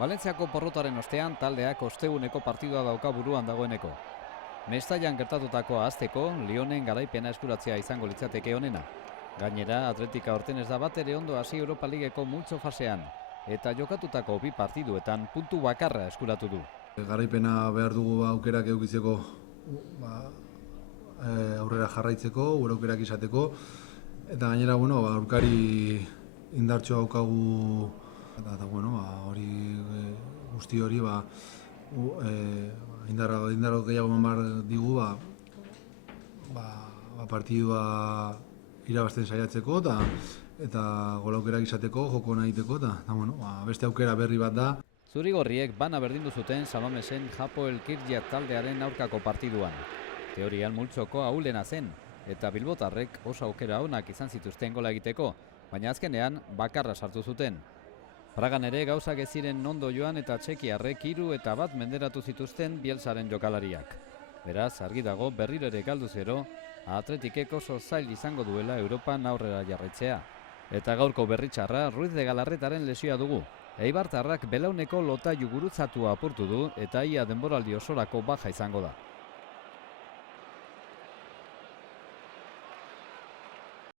Valentziako porrotaren ostean taldeak osteguneko partidua dauka buruan dagoeneko. Mestaian gertatutako ahazteko, Lyonen garaipena eskuratzea izango litzateke honena. Gainera, Atletika aurten ez da batere ondo hasi Europa Ligeko multzo fasean, eta jokatutako bi partiduetan puntu bakarra eskuratu du. Garaipena behar dugu aukerak edukitzeko, aurrera jarraitzeko, aukerak izateko, eta gainera, aurkari indartxo daukagu, eta hori guzti hori indarro gehiago eman digu partidua irabazten saiatzeko eta gol aukerak izateko, joko nahiteko, eta beste aukera berri bat da. Zurigorriek bana berdindu zuten Samamesen Hapoel Kirjat taldearen aurkako partiduan. Teorian multzoko ahulena zen, eta bilbotarrek oso aukera onak izan zituzten gola egiteko, baina azkenean bakarra sartu zuten. Pragan ere gauzak ez ziren ondo joan eta txekiarrek 3-1 menderatu zituzten Bielsaren jokalariak. Beraz, argi dago berriro ere galduz gero, Atletikek oso zail izango duela Europan aurrera jarraitzea. Eta gaurko berritxarra Ruiz de Galarretaren lesioa dugu. Eibartarrak belauneko lotailu gurutzatua apurtu du eta ia denboraldi osorako baja izango da.